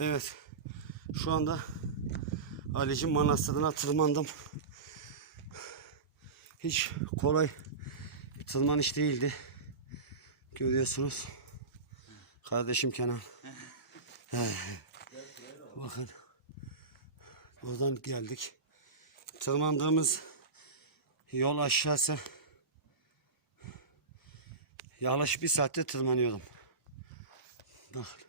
Evet. Şu anda Alicim Manastırı'na tırmandım. Hiç kolay tırmanış değildi. Görüyorsunuz. Kardeşim Kenan. Bakın. Buradan geldik. Tırmandığımız yol aşağısı. Yaklaşık bir saatte tırmanıyordum. Bakın.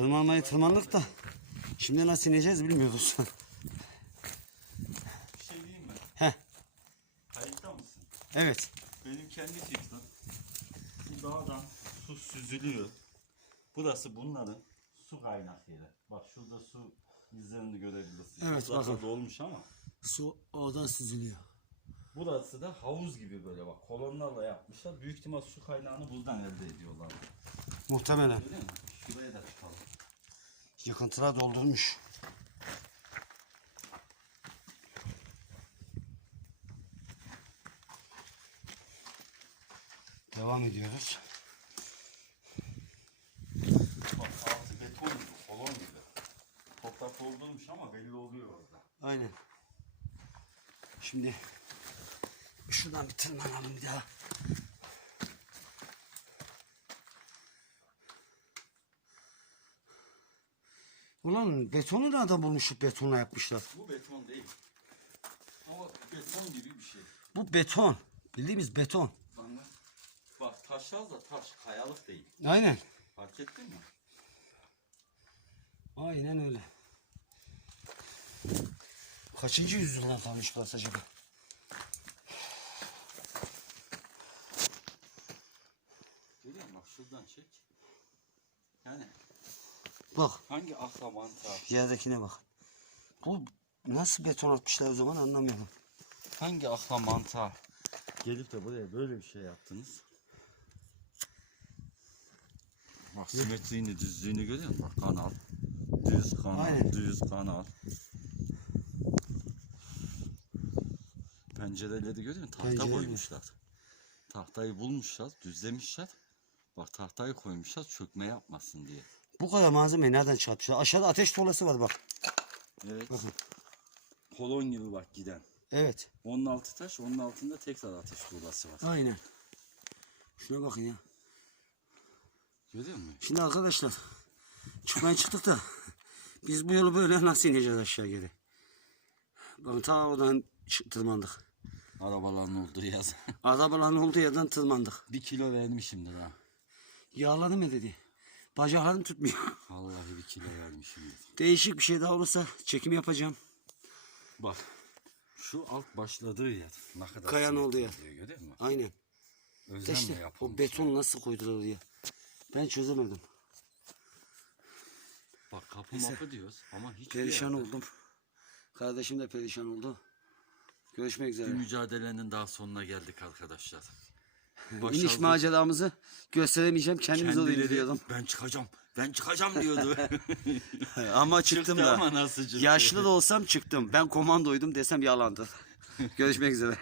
Tırmanmayı tırmandık da şimdi nasıl ineceğiz bilmiyoruz. Bir şey diyeyim mi? Heh. Kayıtta mısın? evet. Benim kendi fikrim. Bu dağdan su süzülüyor. Burası bunların su kaynak yeri. Bak şurada su izlerini görebilirsin. Evet, Zaten bakın. dolmuş ama. Su oradan süzülüyor. Burası da havuz gibi böyle bak kolonlarla yapmışlar. Büyük ihtimal su kaynağını buradan elde ediyorlar. Muhtemelen. Öyle mi? Yıkıntılar doldurmuş. Devam ediyoruz. Bak altı beton gibi, kolon gibi. Toprak doldurmuş ama belli oluyor orada. Aynen. Şimdi şuradan bir tırmanalım bir daha. Ulan betonu da adam bulmuş betonla yapmışlar. Bu beton değil. Ama beton gibi bir şey. Bu beton. Bildiğimiz beton. Anladın? Bak taş az da taş kayalık değil. Aynen. Fark ettin mi? Aynen öyle. Kaçıncı yüzyıldan kalmış burası acaba? Görüyor musun? Bak şuradan çek. Yani Bak hangi akla mantığa, yerdekine bak. Bu nasıl beton atmışlar o zaman anlamıyorum. hangi akla mantığa gelip de buraya böyle bir şey yaptınız? Bak simetriğini, düzlüğünü görüyor musun? Bak kanal, düz kanal, Aynen. düz kanal. Pencereleri görüyor musun? Tahta Pencereler. koymuşlar. Tahtayı bulmuşlar, düzlemişler. Bak tahtayı koymuşlar çökme yapmasın diye. Bu kadar malzemeyi nereden çıkartmışlar? Aşağıda ateş tuğlası var bak. Evet. Bakın. Kolon gibi bak giden. Evet. Onun altı taş, onun altında tekrar ateş tuğlası var. Aynen. Şuna bakın ya. Görüyor musun? Şimdi arkadaşlar çıkmaya çıktık da biz bu yolu böyle nasıl ineceğiz aşağı geri? Bakın ta oradan tırmandık. Arabaların olduğu yaz. Arabaların olduğu yerden tırmandık. bir kilo vermişimdir ha. Yağladı mı dedi. Bacaklarım tutmuyor. Vallahi bir kilo vermişimdir. Değişik bir şey daha olursa çekim yapacağım. Bak. Şu alt başladığı yer. Ne kadar olduğu yer. oluyor, Görüyor musun? Aynen. De Özenle işte o beton nasıl koydular diye. Ben çözemedim. Bak kapı Neyse. mapı diyoruz ama hiç Perişan oldum. Kardeşim de perişan oldu. Görüşmek Bir üzere. mücadelenin daha sonuna geldik arkadaşlar. İniş Başardık. maceramızı gösteremeyeceğim. Kendimiz olayım Kendileri, diyordum. Ben çıkacağım. Ben çıkacağım diyordu. Ama çıktım Çıktı da. ama nasıl çıktı? Yaşlı da olsam çıktım. Ben komandoydum desem yalandı. Görüşmek üzere.